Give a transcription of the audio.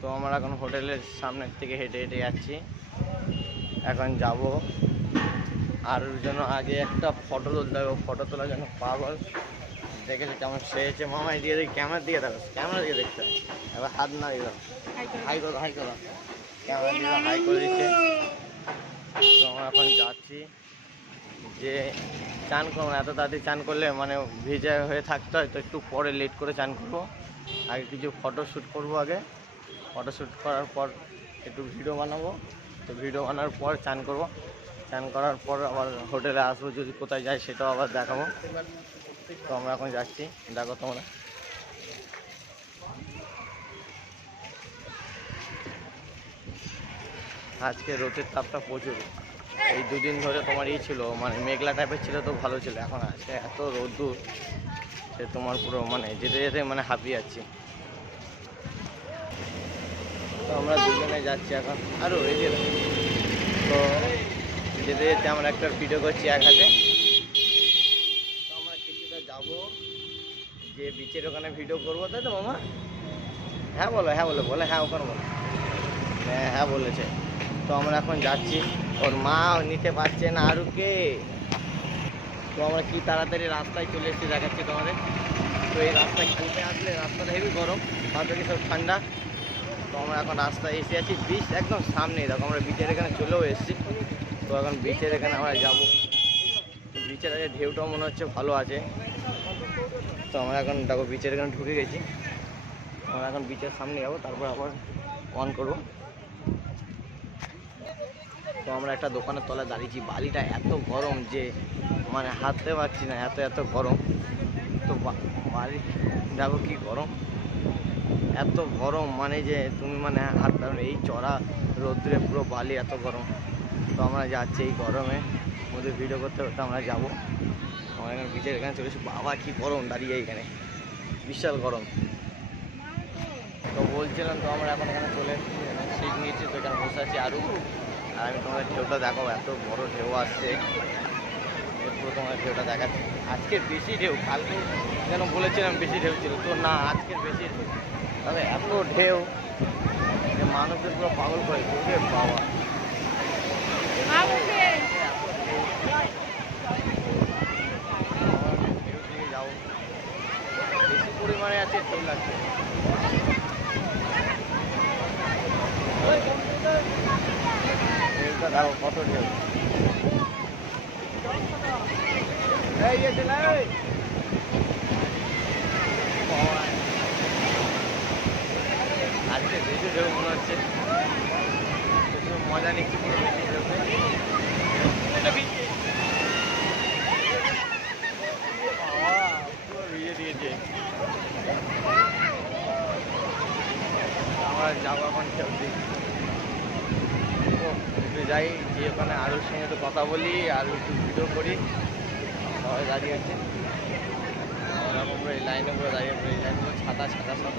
তো আমরা এখন হোটেলের সামনের থেকে হেঁটে হেঁটে যাচ্ছি। এখন যাব আর ওর জন্য আগে একটা ফটো তুলতে হবে। ফটো তোলার জন্য পাগল। দেখেছি কেমন সেরেছে মামাই দিয়ে দেখি ক্যামেরার দিকে দেখো, ক্যামেরা দিকে দেখতে এবার হাত না দিয়ে দাও, হাই করো হাই করো, ক্যামেরা দিয়ে হাই করে দিচ্ছে। তো আমরা এখন যাচ্ছি যে চান করবো, এত তাড়াতাড়ি চান করলে মানে ভিজে হয়ে থাকতে হয়, তো একটু পরে লেট করে চান করবো। আগে কিছু ফটো শ্যুট করবো, আগে ফটো শ্যুট করার পর একটু ভিডিও বানাবো। তো ভিডিও বানানোর পর চান করবো, চান করার পর আবার হোটেলে আসবো, যদি কোথায় যাই সেটাও আবার দেখাবো। তো আমরা এখন যাচ্ছি, দেখো তোমরা। আজকে রোদের তাপটা প্রচুর, এই দুদিন ধরে তোমার ছিল মানে মেঘলা টাইপের ছিল, তো ভালো ছিল। এখন আজকে এত রোদ্দুর সে তোমার পুরো মানে যেতে যেতে মানে হাঁপিয়ে যাচ্ছি। তো আমরা দুজনে যাচ্ছি এখন আরও এই যে। তো যেতে যেতে আমরা একটা ভিডিও করছি এক হাতে। তো আমরা কিছুটা যাবো যে বিচের ওখানে ভিডিও করবো, তাই তো মামা? হ্যাঁ বলো, হ্যাঁ বলে বলে, হ্যাঁ ওখানে বলো, হ্যাঁ হ্যাঁ বলেছে। তো আমরা এখন যাচ্ছি, ওর মা নিতে পারছে না আরুকে। তো আমরা কি তাড়াতাড়ি রাস্তায় চলে এসেছি দেখাচ্ছি তোমাদের। তো এই রাস্তায় খেলতে আসলে রাস্তাটা হেবি গরম, তারপরে কি সব ঠান্ডা। তো আমরা এখন রাস্তায় এসে আছি, বিচ একদম সামনেই দেখো। আমরা বিচের এখানে চলেও এসেছি। তো এখন বিচের এখানে আমরা যাবো। বিচের আগে ঢেউটাও মনে হচ্ছে ভালো আছে। তো আমরা এখন দেখো বিচের এখানে ঢুকে গেছি। আমরা এখন বিচের সামনে যাবো, তারপর আবার অন করবো। তো আমরা একটা দোকানের তলায় দাঁড়িয়েছি, বালিটা এত গরম যে মানে হাঁটতে পারছি না, এত এত গরম। তো বালি দেখো কি গরম, এত গরম মানে যে তুমি মানে হাঁটতে পারবে, এই চড়া রোদ্রে পুরো বালি এত গরম। তো আমরা যাচ্ছি এই গরমে মধ্যে ভিডিও করতে করতে আমরা যাবো। আমরা এখানে বিচের এখানে চলে এসেছি, বাবা কি গরম, দাঁড়িয়ে এখানে বিশাল গরম। তো বলছিলাম, তো আমরা এখন এখানে চলে এসেছি, সিট নিয়েছি, তো এখানে বসে আছি আরও। আর আমি তোমাদের ঢেউটা দেখো, এত বড় ঢেউ আসছে, পুরো তোমার ঢেউটা দেখাচ্ছি। আজকের বেশি ঢেউ, কালকে যেন বলেছিলাম বেশি ঢেউ ছিল, তো না আজকের বেশি ঢেউ। তবে এত ঢেউ যে মানুষদের পুরো পাগল করে দিচ্ছে বাবা। ঢেউ দিয়ে যাও, বেশি পরিমাণে আছে, ঢেউ লাগছে। ঢেউটা দেখো কত ঢেউ। আজকে বেশি ঢেউ মনে হচ্ছে, মজা নিচ্ছি পুরো বেশি ঢেউতে। পুরো ভিজে দিয়েছে। আমরা যাবো এখন খেলতে। একটু যাই, যে ওখানে আরুর সঙ্গে একটু কথা বলি আর একটু ভিডিও করি। সবাই দাঁড়িয়ে আছে, আমরা পুরো এই লাইনে পুরো দাঁড়িয়ে, পুরো এই লাইনগুলো ছাতা ছাতা সব।